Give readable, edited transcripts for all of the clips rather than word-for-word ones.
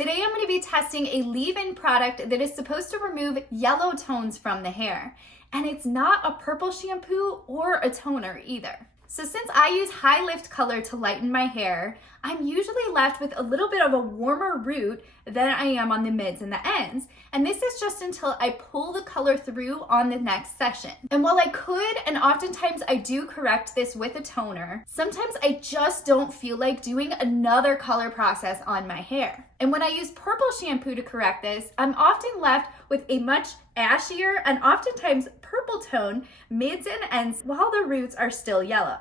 Today I'm going to be testing a leave-in product that is supposed to remove yellow tones from the hair. And it's not a purple shampoo or a toner either. So since I use high lift color to lighten my hair, I'm usually left with a little bit of a warmer root than I am on the mids and the ends. And this is just until I pull the color through on the next session. And while I could, and oftentimes I do correct this with a toner, sometimes I just don't feel like doing another color process on my hair. And when I use purple shampoo to correct this, I'm often left with a much ashier and oftentimes purple tone mids and ends while the roots are still yellow,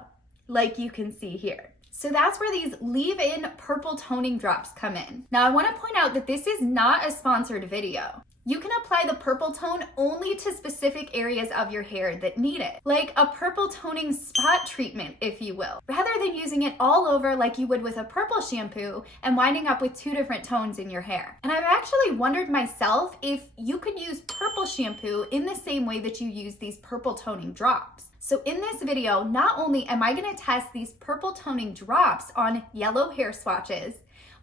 like you can see here. So that's where these leave-in purple toning drops come in. Now I want to point out that this is not a sponsored video. You can apply the purple tone only to specific areas of your hair that need it, like a purple toning spot treatment, if you will, rather than using it all over like you would with a purple shampoo and winding up with two different tones in your hair. And I've actually wondered myself if you could use purple shampoo in the same way that you use these purple toning drops. So in this video, not only am I going to test these purple toning drops on yellow hair swatches,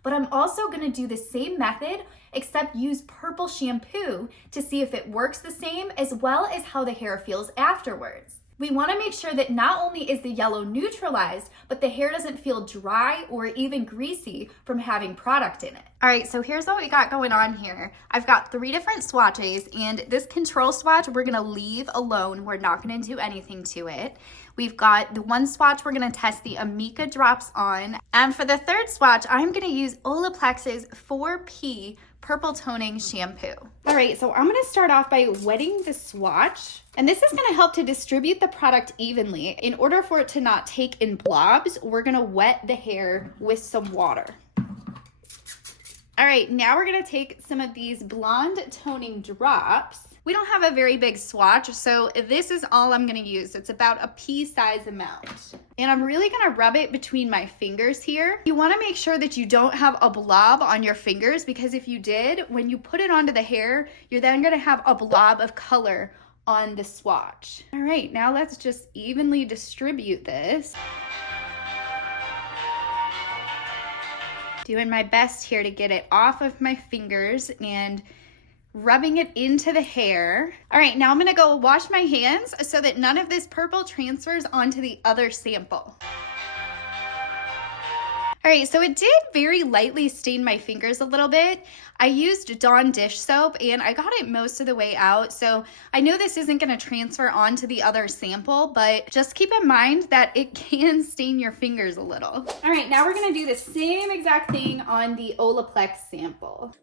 but I'm also going to do the same method except use purple shampoo to see if it works the same as well as how the hair feels afterwards. We want to make sure that not only is the yellow neutralized, but the hair doesn't feel dry or even greasy from having product in it. All right, so here's what we got going on here. I've got 3 different swatches, and this control swatch we're gonna leave alone. We're not gonna do anything to it. We've got the one swatch we're gonna test the Amika drops on. And for the third swatch, I'm gonna use Olaplex's 4P purple toning shampoo. All right, so I'm gonna start off by wetting the swatch. And this is gonna help to distribute the product evenly. In order for it to not take in blobs, we're gonna wet the hair with some water. All right, now we're gonna take some of these blonde toning drops. We don't have a very big swatch, so this is all I'm gonna use. It's about a pea-size amount. And I'm really gonna rub it between my fingers here. You wanna make sure that you don't have a blob on your fingers, because if you did, when you put it onto the hair, you're then gonna have a blob of color on the swatch. All right, now let's just evenly distribute this. Doing my best here to get it off of my fingers and rubbing it into the hair. All right, now I'm gonna go wash my hands so that none of this purple transfers onto the other sample. All right, so it did very lightly stain my fingers a little bit. I used Dawn dish soap and I got it most of the way out. So I know this isn't gonna transfer onto the other sample, but just keep in mind that it can stain your fingers a little. All right, now we're gonna do the same exact thing on the Olaplex sample.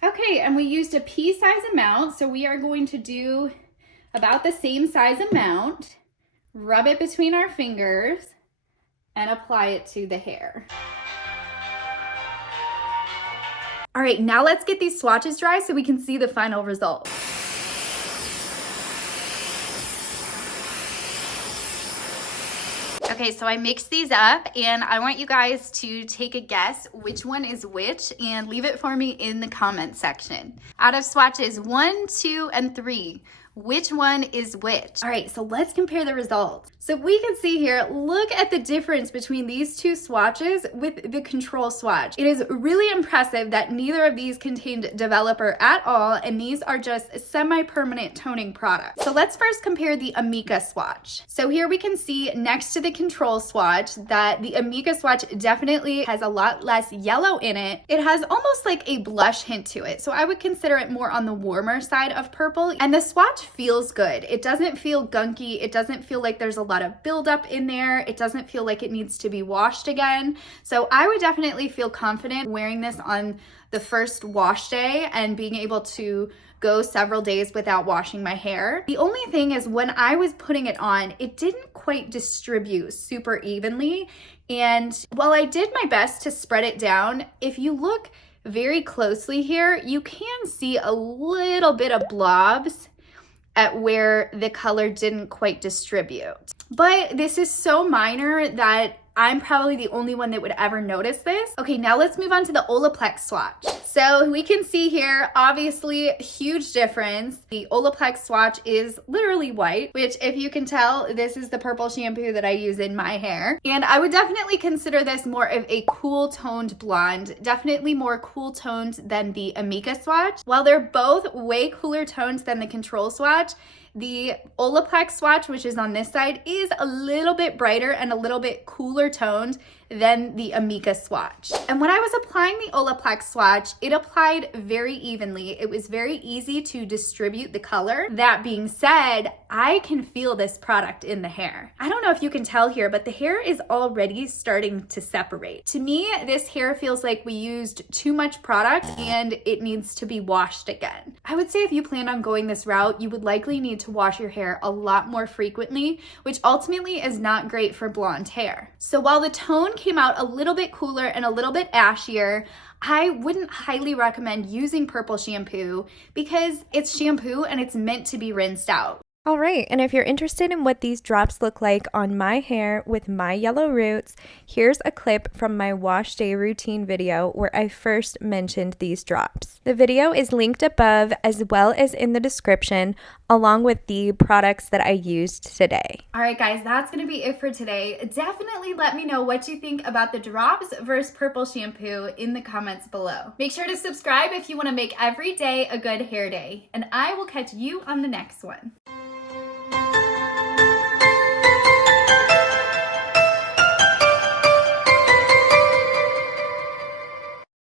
Okay, and we used a pea-size amount, so we are going to do about the same size amount, rub it between our fingers, and apply it to the hair. All right, now let's get these swatches dry so we can see the final result. Okay, so I mixed these up and I want you guys to take a guess which one is which and leave it for me in the comment section. Out of swatches 1, 2, and 3, which one is which? All right, so let's compare the results. So we can see here, look at the difference between these 2 swatches with the control swatch. It is really impressive that neither of these contained developer at all, and these are just semi-permanent toning products. So let's first compare the Amika swatch. So here we can see next to the control swatch that the Amika swatch definitely has a lot less yellow in it. It has almost like a blush hint to it. So I would consider it more on the warmer side of purple. And the swatch feels good. It doesn't feel gunky. It doesn't feel like there's a lot of buildup in there. It doesn't feel like it needs to be washed again. So I would definitely feel confident wearing this on the first wash day and being able to go several days without washing my hair. The only thing is when I was putting it on, it didn't quite distribute super evenly. And while I did my best to spread it down, if you look very closely here, you can see a little bit of blobs at where the color didn't quite distribute. But this is so minor that I'm probably the only one that would ever notice this. Okay, now let's move on to the Olaplex swatch. So So we can see here, obviously, huge difference. The Olaplex swatch is literally white, which if you can tell, this is the purple shampoo that I use in my hair. And I would definitely consider this more of a cool toned blonde, definitely more cool toned than the Amika swatch. While they're both way cooler toned than the control swatch, the Olaplex swatch, which is on this side, is a little bit brighter and a little bit cooler toned than the Amika swatch. And when I was applying the Olaplex swatch, it applied very evenly. It was very easy to distribute the color. That being said, I can feel this product in the hair. I don't know if you can tell here, but the hair is already starting to separate. To me, this hair feels like we used too much product and it needs to be washed again. I would say if you plan on going this route, you would likely need to wash your hair a lot more frequently, which ultimately is not great for blonde hair. So while the tone came out a little bit cooler and a little bit ashier, I wouldn't highly recommend using purple shampoo because it's shampoo and it's meant to be rinsed out. All right, and if you're interested in what these drops look like on my hair with my yellow roots, here's a clip from my wash day routine video where I first mentioned these drops. The video is linked above as well as in the description, along with the products that I used today. All right, guys, that's gonna be it for today. Definitely let me know what you think about the drops versus purple shampoo in the comments below. Make sure to subscribe if you wanna make every day a good hair day, and I will catch you on the next one.